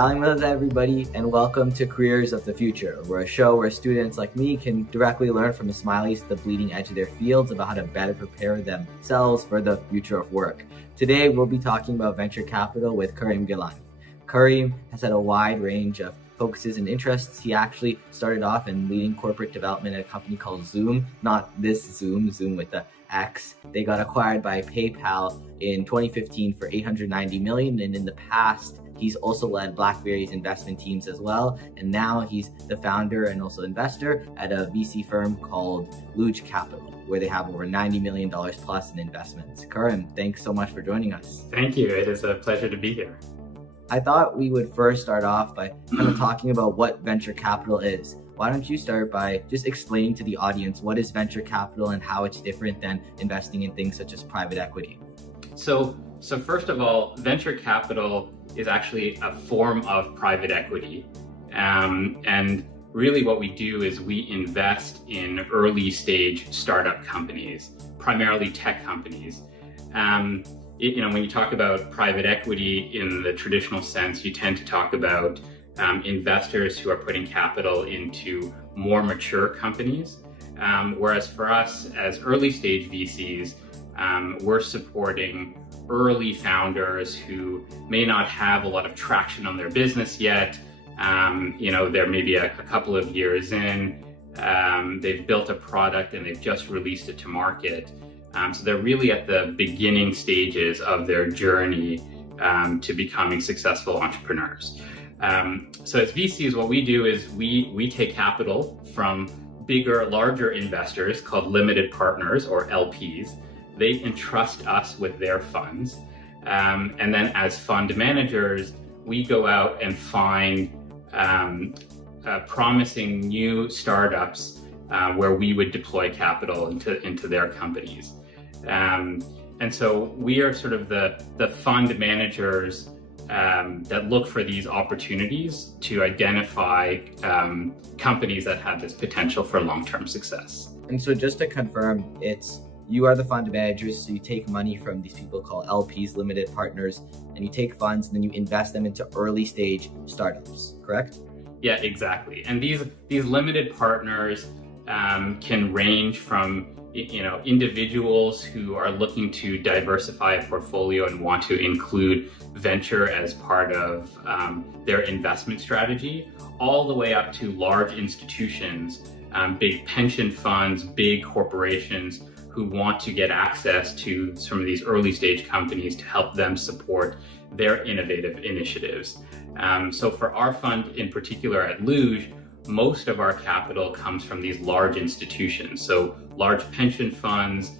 Yalimaz everybody, and welcome to Careers of the Future. We're a show where students like me can directly learn from the smileys at the bleeding edge of their fields about how to better prepare themselves for the future of work. Today we'll be talking about venture capital with Karim Gillani. Karim has had a wide range of focuses and interests. He actually started off in leading corporate development at a company called Zoom, not this Zoom with the X. They got acquired by PayPal in 2015 for $890 million, and in the past, he's also led BlackBerry's investment teams as well, and now he's the founder and also investor at a VC firm called Luge Capital, where they have over $90 million plus in investments. Karim, thanks so much for joining us. Thank you. It is a pleasure to be here. I thought we would first start off by kind of talking about what venture capital is. Why don't you start by just explaining to the audience what is venture capital and how it's different than investing in things such as private equity? So first of all, venture capital is actually a form of private equity. And really what we do is we invest in early stage startup companies, primarily tech companies. When you talk about private equity in the traditional sense, you tend to talk about investors who are putting capital into more mature companies. Whereas for us as early stage VCs, we're supporting early founders who may not have a lot of traction on their business yet. They're maybe a couple of years in, they've built a product and they've just released it to market. So they're really at the beginning stages of their journey to becoming successful entrepreneurs. So as VCs, what we do is we take capital from bigger, larger investors called limited partners or LPs. They entrust us with their funds. And then as fund managers, we go out and find promising new startups where we would deploy capital into their companies. And so we are sort of the fund managers that look for these opportunities to identify companies that have this potential for long-term success. And so just to confirm, you are the fund managers, so you take money from these people called LPs, limited partners, and you take funds and then you invest them into early stage startups, correct? Yeah, exactly. And these limited partners can range from individuals who are looking to diversify a portfolio and want to include venture as part of their investment strategy, all the way up to large institutions, big pension funds, big corporations who want to get access to some of these early stage companies to help them support their innovative initiatives. So for our fund in particular at Luge, most of our capital comes from these large institutions. So large pension funds,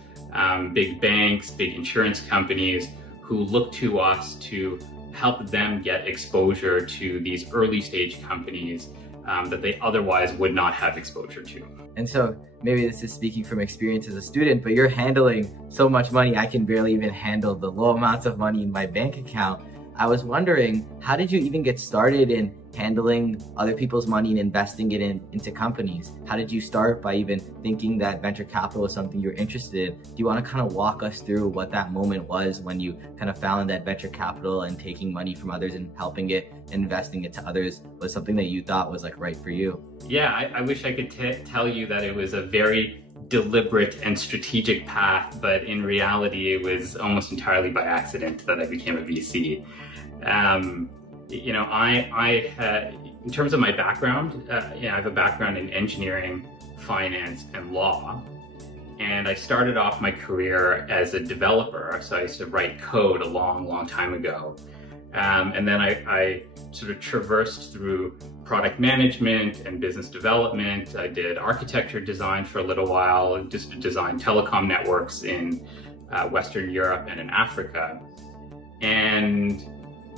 big banks, big insurance companies who look to us to help them get exposure to these early stage companies that they otherwise would not have exposure to. And so maybe this is speaking from experience as a student, but you're handling so much money, I can barely even handle the low amounts of money in my bank account. I was wondering, how did you even get started in handling other people's money and investing it into companies? How did you start by even thinking that venture capital was something you're interested in? Do you want to kind of walk us through what that moment was when you kind of found that venture capital and taking money from others and helping it and investing it to others was something that you thought was like right for you? Yeah, I wish I could tell you that it was a very deliberate and strategic path, but in reality, it was almost entirely by accident that I became a VC. In terms of my background, I have a background in engineering, finance, and law. And I started off my career as a developer. So I used to write code a long time ago. And then I sort of traversed through product management and business development. I did architecture design for a little while, just designed telecom networks in Western Europe and in Africa. And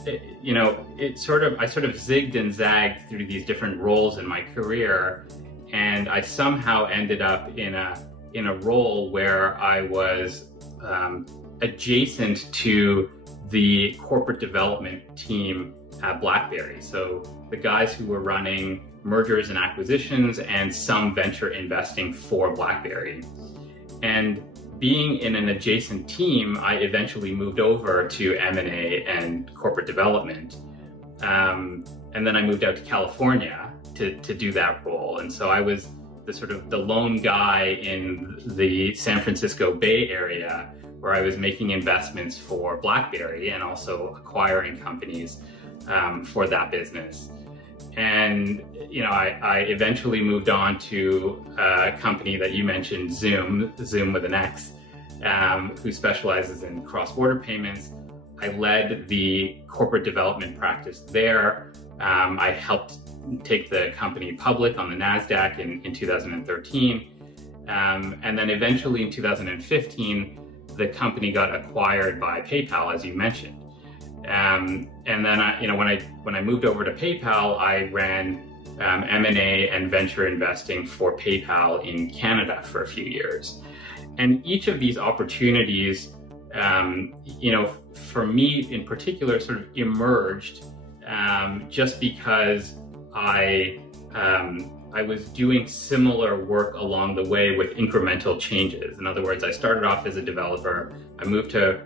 I sort of zigged and zagged through these different roles in my career, and I somehow ended up in a role where I was adjacent to the corporate development team at BlackBerry. So the guys who were running mergers and acquisitions and some venture investing for BlackBerry. And being in an adjacent team, I eventually moved over to M&A and corporate development. And then I moved out to California to do that role. And so I was the lone guy in the San Francisco Bay Area where I was making investments for BlackBerry and also acquiring companies for that business. And I eventually moved on to a company that you mentioned, Zoom with an X, who specializes in cross-border payments. I led the corporate development practice there. I helped take the company public on the NASDAQ in 2013. And then eventually in 2015, the company got acquired by PayPal, as you mentioned. And then when I moved over to PayPal, I ran M&A and venture investing for PayPal in Canada for a few years. And each of these opportunities, for me in particular, sort of emerged just because I was doing similar work along the way with incremental changes. In other words, I started off as a developer, I moved to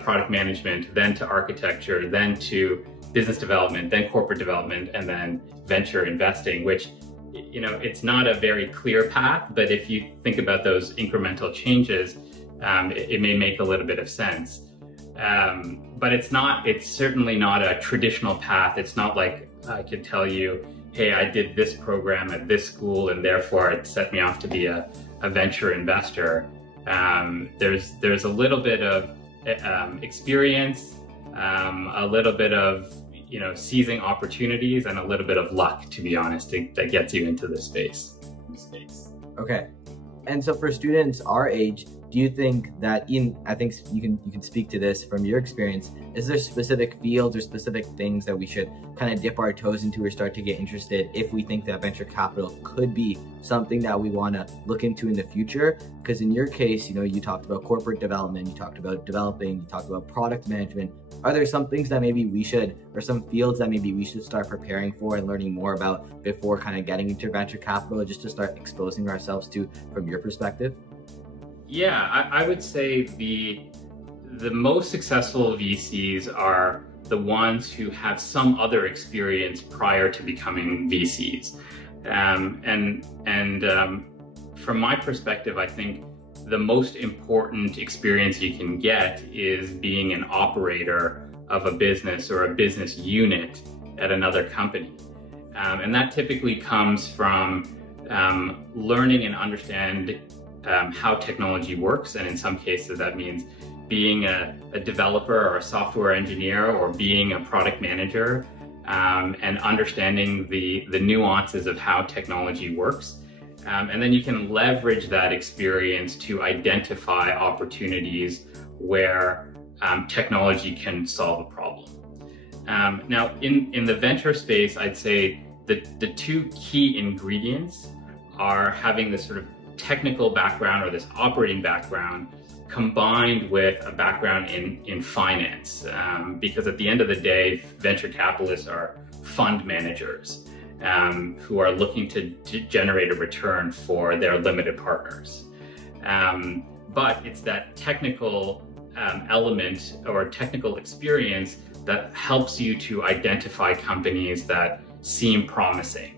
product management, then to architecture, then to business development, then corporate development, and then venture investing, which, it's not a very clear path, but if you think about those incremental changes, it may make a little bit of sense. But it's certainly not a traditional path. It's not like I could tell you, hey, I did this program at this school and therefore it set me off to be a venture investor. There's a little bit of experience, a little bit of seizing opportunities, and a little bit of luck, to be honest, that gets you into this space. Okay. And so for students our age, do you think that, I think you can speak to this from your experience, is there specific fields or specific things that we should kind of dip our toes into or start to get interested if we think that venture capital could be something that we want to look into in the future? Because in your case, you talked about corporate development, you talked about developing, you talked about product management. Are there some things that maybe we should, or some fields that maybe we should start preparing for and learning more about before kind of getting into venture capital, just to start exposing ourselves to from your perspective? Yeah, I would say the most successful VCs are the ones who have some other experience prior to becoming VCs. From my perspective, I think the most important experience you can get is being an operator of a business or a business unit at another company. And that typically comes from learning and understanding how technology works, and in some cases that means being a developer or a software engineer or being a product manager, and understanding the nuances of how technology works. And then you can leverage that experience to identify opportunities where technology can solve a problem. Now, in the venture space, I'd say the two key ingredients are having this sort of technical background or this operating background combined with a background in finance, because at the end of the day, venture capitalists are fund managers who are looking to generate a return for their limited partners. But it's that technical element or technical experience that helps you to identify companies that seem promising.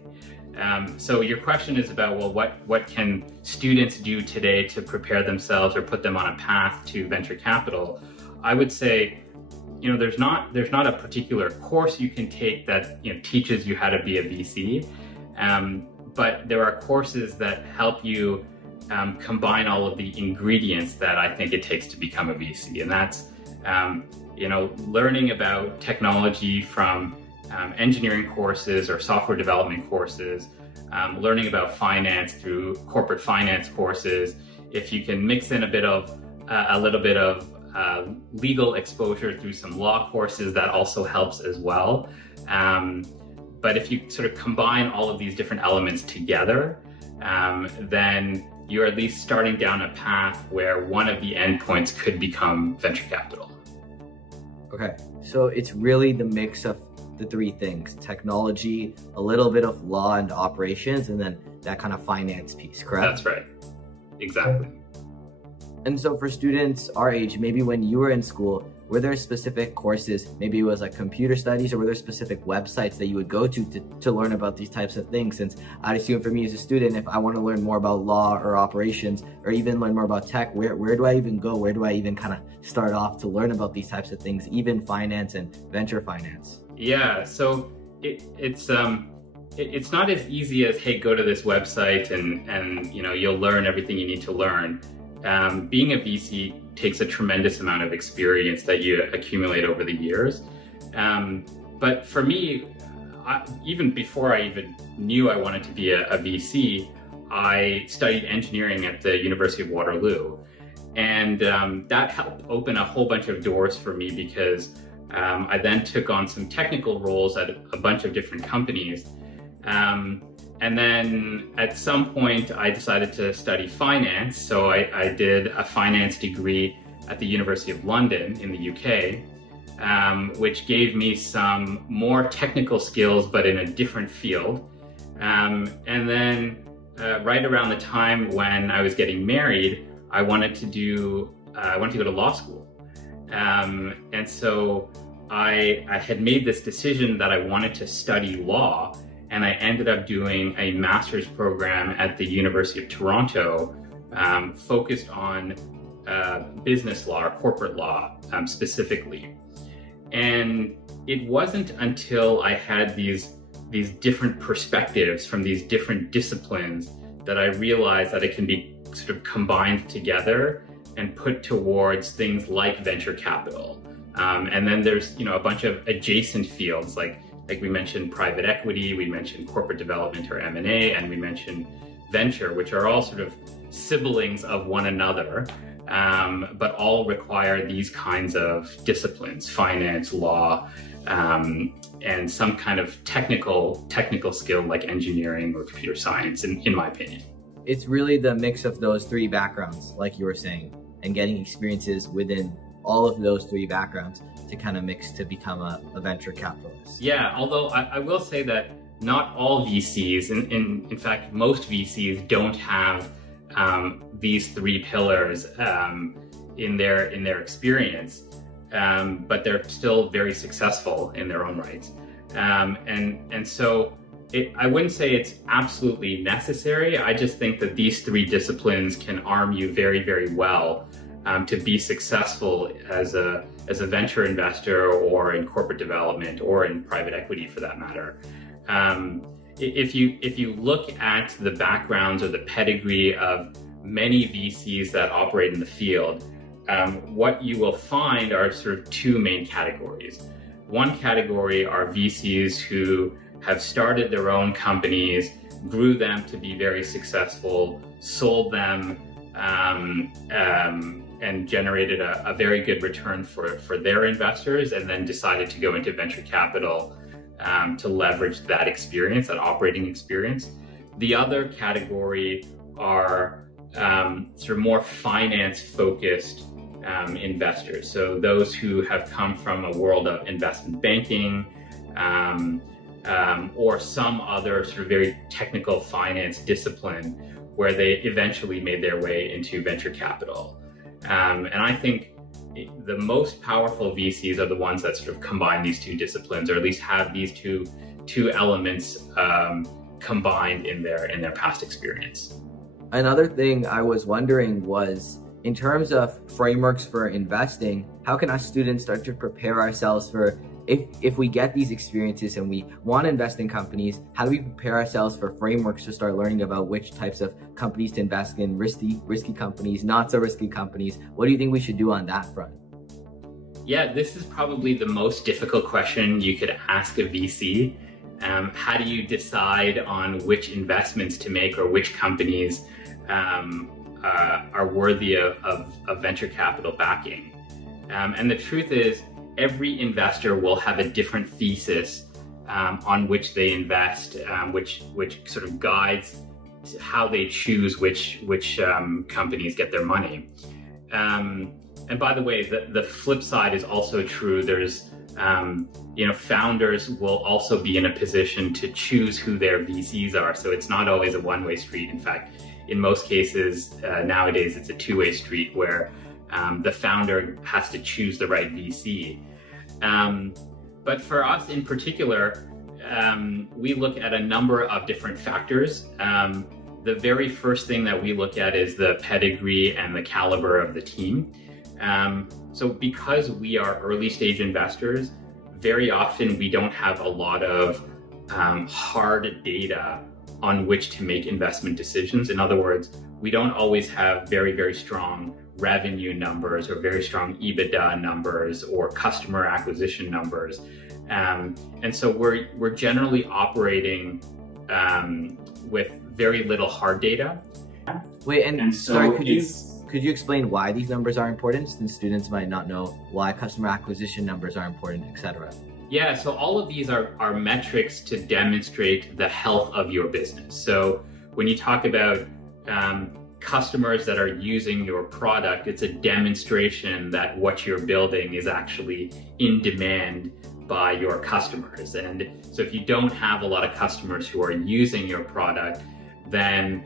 So your question is about, well, what can students do today to prepare themselves or put them on a path to venture capital? I would say, there's not a particular course you can take that teaches you how to be a VC, but there are courses that help you combine all of the ingredients that I think it takes to become a VC, and that's learning about technology from engineering courses or software development courses, learning about finance through corporate finance courses. If you can mix in a little bit of legal exposure through some law courses, that also helps as well. But if you sort of combine all of these different elements together, then you're at least starting down a path where one of the endpoints could become venture capital. Okay, so it's really the mix of the three things: technology, a little bit of law and operations, and then that kind of finance piece, correct? That's right. Exactly. And so for students our age, maybe when you were in school, were there specific courses, maybe it was like computer studies, or were there specific websites that you would go to learn about these types of things? Since I'd assume for me as a student, if I want to learn more about law or operations, or even learn more about tech, where do I even go? Where do I even kind of start off to learn about these types of things, even finance and venture finance? Yeah, so it's not as easy as, hey, go to this website and you'll learn everything you need to learn. Being a VC takes a tremendous amount of experience that you accumulate over the years. But for me, even before I even knew I wanted to be a VC, I studied engineering at the University of Waterloo. And that helped open a whole bunch of doors for me, because I then took on some technical roles at a bunch of different companies. And then at some point I decided to study finance. So I did a finance degree at the University of London in the UK, which gave me some more technical skills, but in a different field. And then right around the time when I was getting married, I wanted to go to law school. And so I had made this decision that I wanted to study law, and I ended up doing a master's program at the University of Toronto, focused on business law or corporate law specifically. And it wasn't until I had these different perspectives from these different disciplines that I realized that it can be sort of combined together and put towards things like venture capital. And then there's a bunch of adjacent fields, like we mentioned private equity, we mentioned corporate development or M&A, and we mentioned venture, which are all sort of siblings of one another, but all require these kinds of disciplines: finance, law, and some kind of technical skill like engineering or computer science, in my opinion. It's really the mix of those three backgrounds, like you were saying, and getting experiences within all of those three backgrounds to kind of mix to become a venture capitalist. Yeah, although I will say that not all VCs, in fact, most VCs don't have these three pillars in their experience, but they're still very successful in their own rights. And so I wouldn't say it's absolutely necessary. I just think that these three disciplines can arm you very, very well to be successful as a venture investor, or in corporate development, or in private equity for that matter. If you look at the backgrounds or the pedigree of many VCs that operate in the field, what you will find are sort of two main categories. One category are VCs who have started their own companies, grew them to be very successful, sold them, and generated a very good return for their investors, and then decided to go into venture capital to leverage that experience, that operating experience. The other category are sort of more finance-focused investors. So those who have come from a world of investment banking, or some other sort of very technical finance discipline, where they eventually made their way into venture capital. And I think the most powerful VCs are the ones that sort of combine these two disciplines, or at least have these two elements combined in their past experience. Another thing I was wondering was, in terms of frameworks for investing, how can us students start to prepare ourselves for, if we get these experiences and we want to invest in companies, how do we prepare ourselves for frameworks to start learning about which types of companies to invest in, risky companies, not so risky companies? What do you think we should do on that front? Yeah, this is probably the most difficult question you could ask a VC. How do you decide on which investments to make, or which companies are worthy of venture capital backing? And the truth is, every investor will have a different thesis on which they invest, which sort of guides how they choose which companies get their money. And by the way, the flip side is also true. There's founders will also be in a position to choose who their VCs are. So it's not always a one-way street. In fact, in most cases nowadays, it's a two-way street, where the founder has to choose the right VC. But for us in particular, we look at a number of different factors. The very first thing that we look at is the pedigree and the caliber of the team. So because we are early stage investors, very often we don't have a lot of hard data on which to make investment decisions. In other words, we don't always have very, very strong revenue numbers or very strong EBITDA numbers or customer acquisition numbers. And so we're generally operating with very little hard data. Wait, and so sorry, could you explain why these numbers are important, since students might not know why customer acquisition numbers are important, etc.? Yeah, so all of these are metrics to demonstrate the health of your business. So when you talk about customers that are using your product, it's a demonstration that what you're building is actually in demand by your customers. And so if you don't have a lot of customers who are using your product, then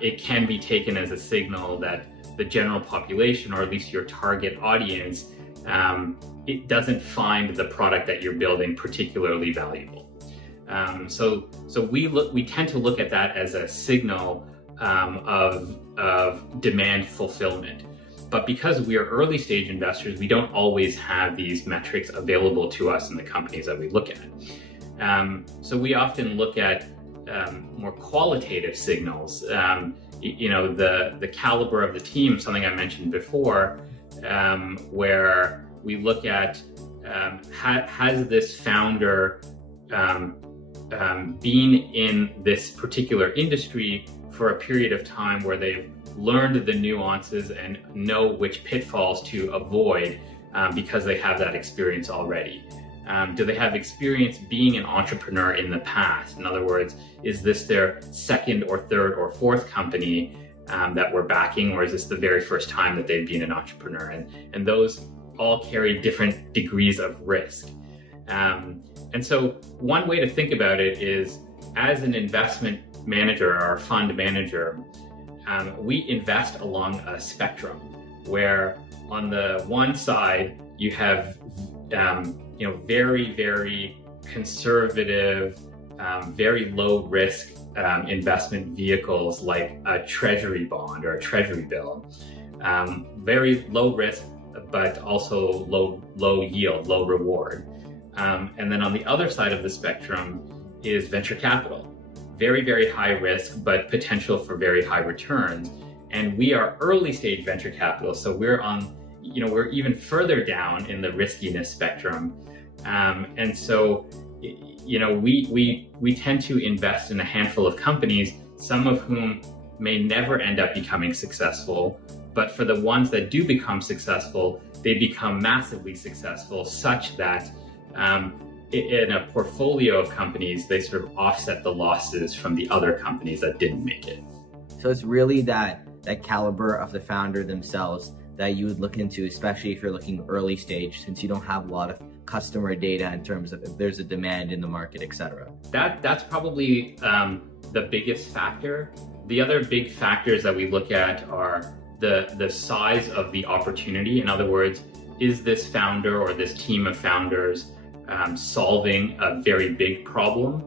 it can be taken as a signal that the general population, or at least your target audience, it doesn't find the product that you're building particularly valuable. So we tend to look at that as a signal of demand fulfillment. But because we are early stage investors, we don't always have these metrics available to us in the companies that we look at. So we often look at more qualitative signals. You know, the caliber of the team, something I mentioned before, where we look at has this founder been in this particular industry for a period of time where they've learned the nuances and know which pitfalls to avoid because they have that experience already. Do they have experience being an entrepreneur in the past? In other words, is this their second or third or fourth company that we're backing, or is this the very first time that they've been an entrepreneur? And those all carry different degrees of risk. And so one way to think about it is, as an investment manager or a fund manager, we invest along a spectrum where on the one side you have very, very conservative, very low risk investment vehicles like a treasury bond or a treasury bill. Very low risk, but also low yield, low reward. And then on the other side of the spectrum is venture capital. Very, very high risk, but potential for very high returns. And we are early stage venture capital, so we're on, we're even further down in the riskiness spectrum. And so, we tend to invest in a handful of companies, some of whom may never end up becoming successful, but for the ones that do become successful, they become massively successful, such that in a portfolio of companies, they sort of offset the losses from the other companies that didn't make it. So it's really that caliber of the founder themselves that you would look into, especially if you're looking early stage, since you don't have a lot of customer data in terms of if there's a demand in the market, etc. That's probably the biggest factor. The other big factors that we look at are the size of the opportunity. In other words, is this founder or this team of founders solving a very big problem,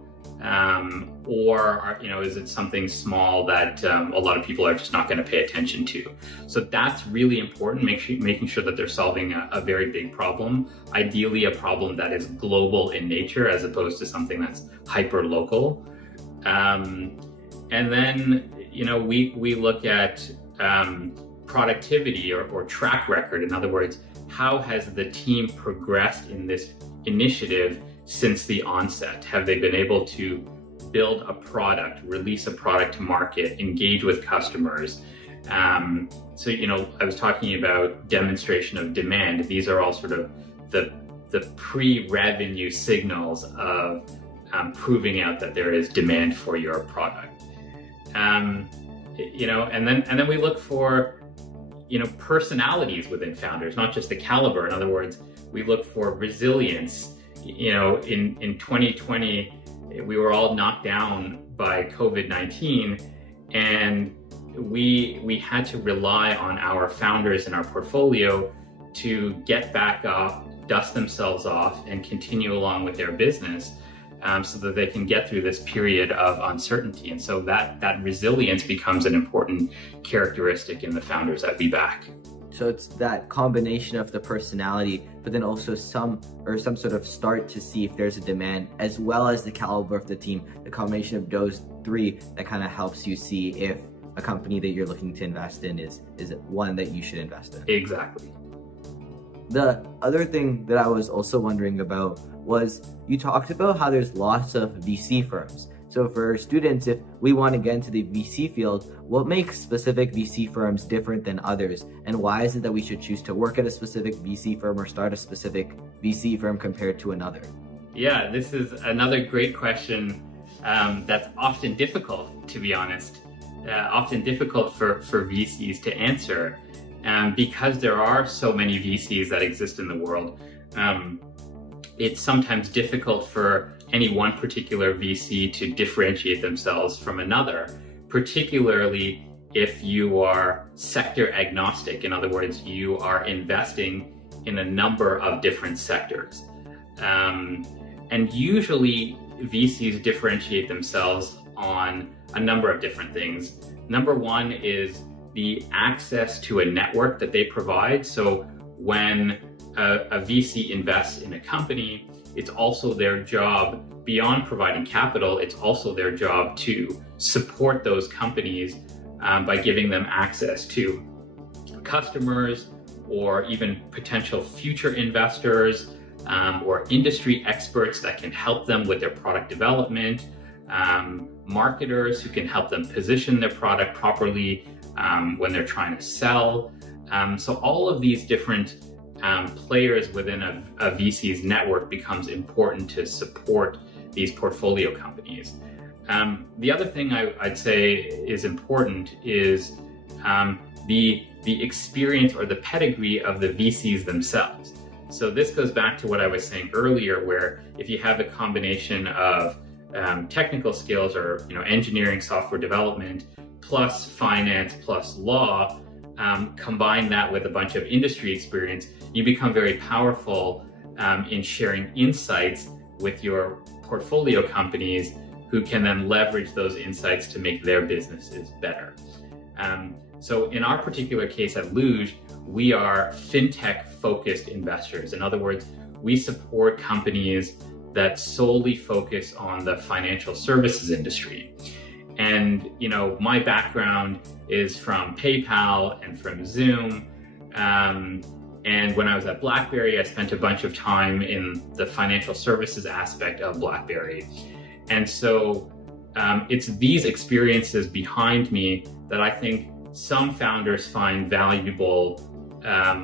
or is it something small that a lot of people are just not going to pay attention to? So that's really important, making sure that they're solving a very big problem, ideally a problem that is global in nature as opposed to something that's hyper local. And then we look at productivity or track record. In other words, how has the team progressed in this initiative since the onset? Have they been able to build a product, release a product to market, engage with customers? So I was talking about demonstration of demand. These are all sort of the pre-revenue signals of proving out that there is demand for your product. And then we look for personalities within founders, not just the caliber. In other words, we look for resilience. In 2020, we were all knocked down by COVID-19, and we had to rely on our founders in our portfolio to get back up, dust themselves off, and continue along with their business so that they can get through this period of uncertainty. And so that resilience becomes an important characteristic in the founders that we back. So it's that combination of the personality, but then also some sort of start to see if there's a demand, as well as the caliber of the team. The combination of those three that kind of helps you see if a company that you're looking to invest in is one that you should invest in. Exactly. The other thing that I was also wondering about was you talked about how there's lots of VC firms. So for students, if we want to get into the VC field, what makes specific VC firms different than others? And why is it that we should choose to work at a specific VC firm or start a specific VC firm compared to another? Yeah, this is another great question that's often difficult, to be honest. Often difficult for VCs to answer. Because there are so many VCs that exist in the world, it's sometimes difficult for any one particular VC to differentiate themselves from another, particularly if you are sector agnostic. In other words, you are investing in a number of different sectors. And usually VCs differentiate themselves on a number of different things. Number one is the access to a network that they provide. So when a VC invests in a company, it's also their job, beyond providing capital, it's also their job to support those companies by giving them access to customers or even potential future investors or industry experts that can help them with their product development, marketers who can help them position their product properly when they're trying to sell. So all of these different players within a VC's network becomes important to support these portfolio companies. The other thing I'd say is important is the experience or the pedigree of the VCs themselves. So this goes back to what I was saying earlier, where if you have a combination of technical skills or engineering, software development, plus finance, plus law, combine that with a bunch of industry experience, you become very powerful in sharing insights with your portfolio companies, who can then leverage those insights to make their businesses better. So in our particular case at Luge, we are fintech-focused investors. In other words, we support companies that solely focus on the financial services industry. And my background is from PayPal and from Zoom. And when I was at BlackBerry, I spent a bunch of time in the financial services aspect of BlackBerry. And so it's these experiences behind me that I think some founders find valuable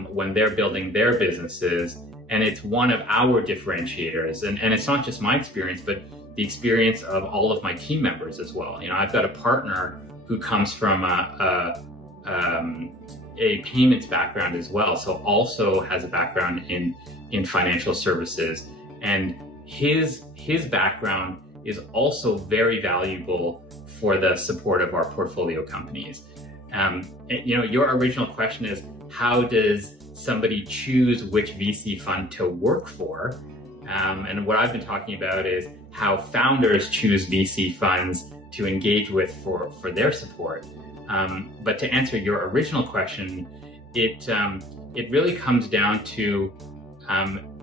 when they're building their businesses. And it's one of our differentiators. And it's not just my experience, but the experience of all of my team members as well. I've got a partner who comes from a payments background as well, so also has a background in financial services, and his background is also very valuable for the support of our portfolio companies. Your original question is, how does somebody choose which VC fund to work for? And what I've been talking about is how founders choose VC funds to engage with for their support. But to answer your original question, it really comes down to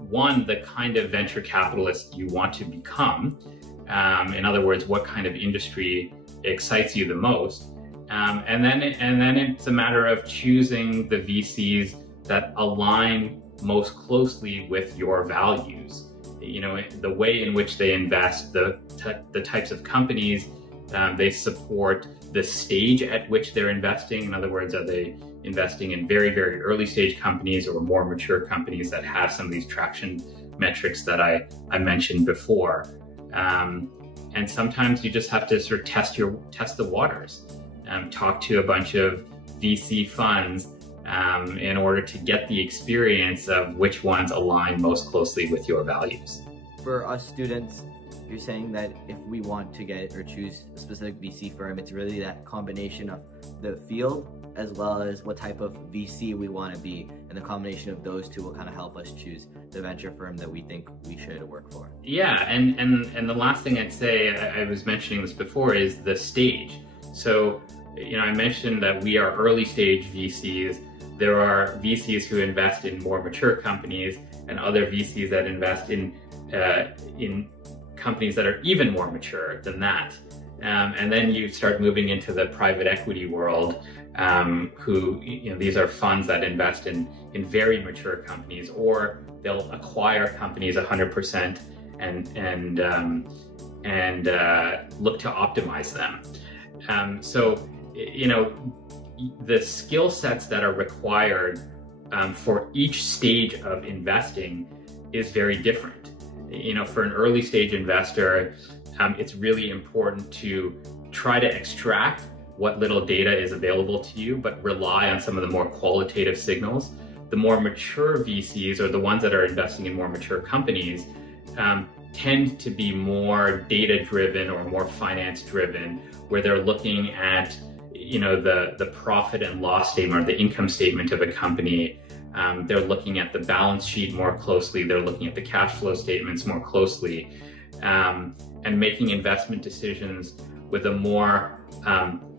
one, the kind of venture capitalist you want to become. In other words, what kind of industry excites you the most, and then it's a matter of choosing the VCs that align most closely with your values. The way in which they invest, the types of companies they support, the stage at which they're investing. In other words, are they investing in very, very early stage companies or more mature companies that have some of these traction metrics that I mentioned before? And sometimes you just have to sort of test the waters, talk to a bunch of VC funds in order to get the experience of which ones align most closely with your values. For us students, you're saying that if we want to get or choose a specific VC firm, it's really that combination of the field as well as what type of VC we want to be, and the combination of those two will kind of help us choose the venture firm that we think we should work for. Yeah, and the last thing I'd say, I was mentioning this before, is the stage. So, I mentioned that we are early stage VCs. There are VCs who invest in more mature companies, and other VCs that invest in companies that are even more mature than that. And then you start moving into the private equity world, who, these are funds that invest in very mature companies, or they'll acquire companies 100% and look to optimize them. So, the skill sets that are required for each stage of investing is very different. For an early stage investor, it's really important to try to extract what little data is available to you, but rely on some of the more qualitative signals. The more mature VCs, or the ones that are investing in more mature companies, tend to be more data-driven or more finance-driven, where they're looking at the profit and loss statement, or the income statement of a company. They're looking at the balance sheet more closely. They're looking at the cash flow statements more closely, and making investment decisions with a more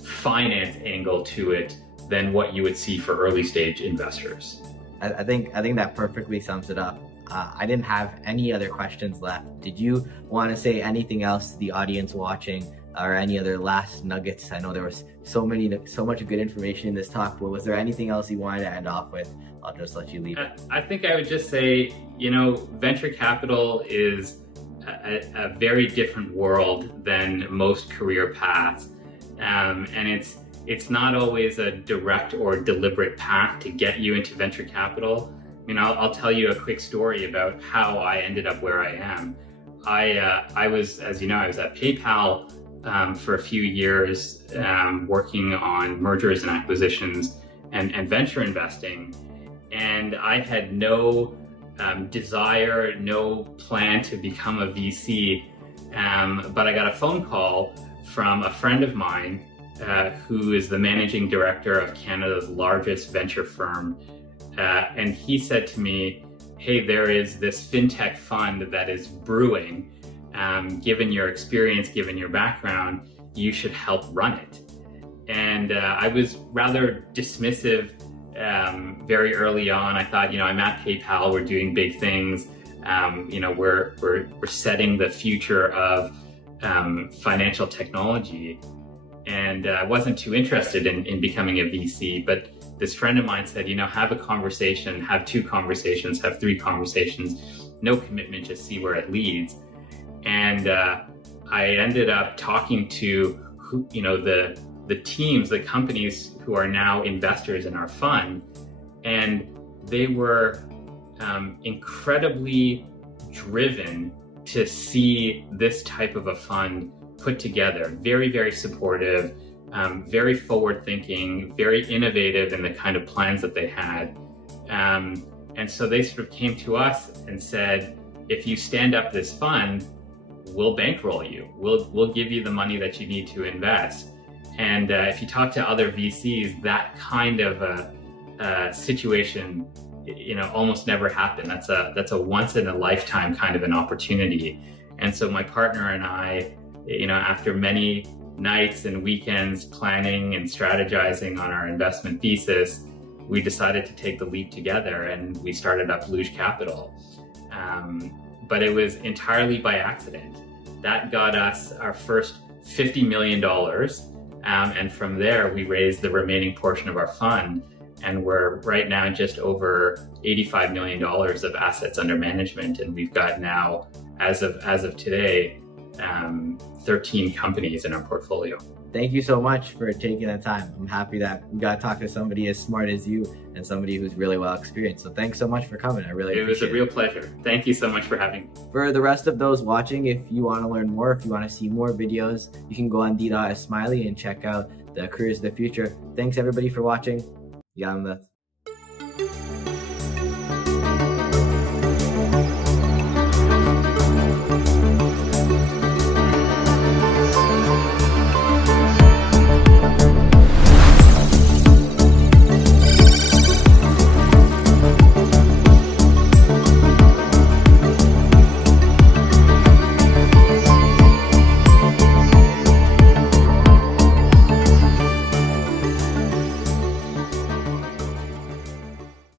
finance angle to it than what you would see for early stage investors. I think that perfectly sums it up. I didn't have any other questions left. Did you want to say anything else to the audience watching, or any other last nuggets? I know there was so much good information in this talk, but was there anything else you wanted to end off with? I'll just let you leave it. I think I would just say, venture capital is a very different world than most career paths. And it's not always a direct or deliberate path to get you into venture capital. I'll tell you a quick story about how I ended up where I am. I was, as you know, I was at PayPal for a few years, working on mergers and acquisitions and venture investing. And I had no desire, no plan to become a VC. But I got a phone call from a friend of mine who is the managing director of Canada's largest venture firm. And he said to me, hey, there is this fintech fund that is brewing. Given your experience, given your background, you should help run it. And I was rather dismissive very early on. I thought, I'm at PayPal, we're doing big things. We're setting the future of financial technology. And I wasn't too interested in becoming a VC, but this friend of mine said, have a conversation, have 2 conversations, have 3 conversations, no commitment, just see where it leads. And I ended up talking to the teams, the companies who are now investors in our fund, and they were incredibly driven to see this type of a fund put together. Very, very supportive, very forward-thinking, very innovative in the kind of plans that they had. And so they sort of came to us and said, if you stand up this fund, we'll bankroll you. We'll give you the money that you need to invest. And if you talk to other VCs, that kind of a situation, almost never happened. That's a once in a lifetime kind of an opportunity. And so my partner and I, after many nights and weekends planning and strategizing on our investment thesis, we decided to take the leap together, and we started up Luge Capital. But it was entirely by accident. That got us our first $50 million. And from there, we raised the remaining portion of our fund. And we're right now just over $85 million of assets under management. And we've got now, as of today, 13 companies in our portfolio. Thank you so much for taking the time. I'm happy that we got to talk to somebody as smart as you and somebody who's really well experienced. So thanks so much for coming. I really appreciate it. It was a real pleasure. Thank you so much for having me. For the rest of those watching, if you want to learn more, if you want to see more videos, you can go on d.smiley and check out the Careers of the Future. Thanks everybody for watching. Yalnız.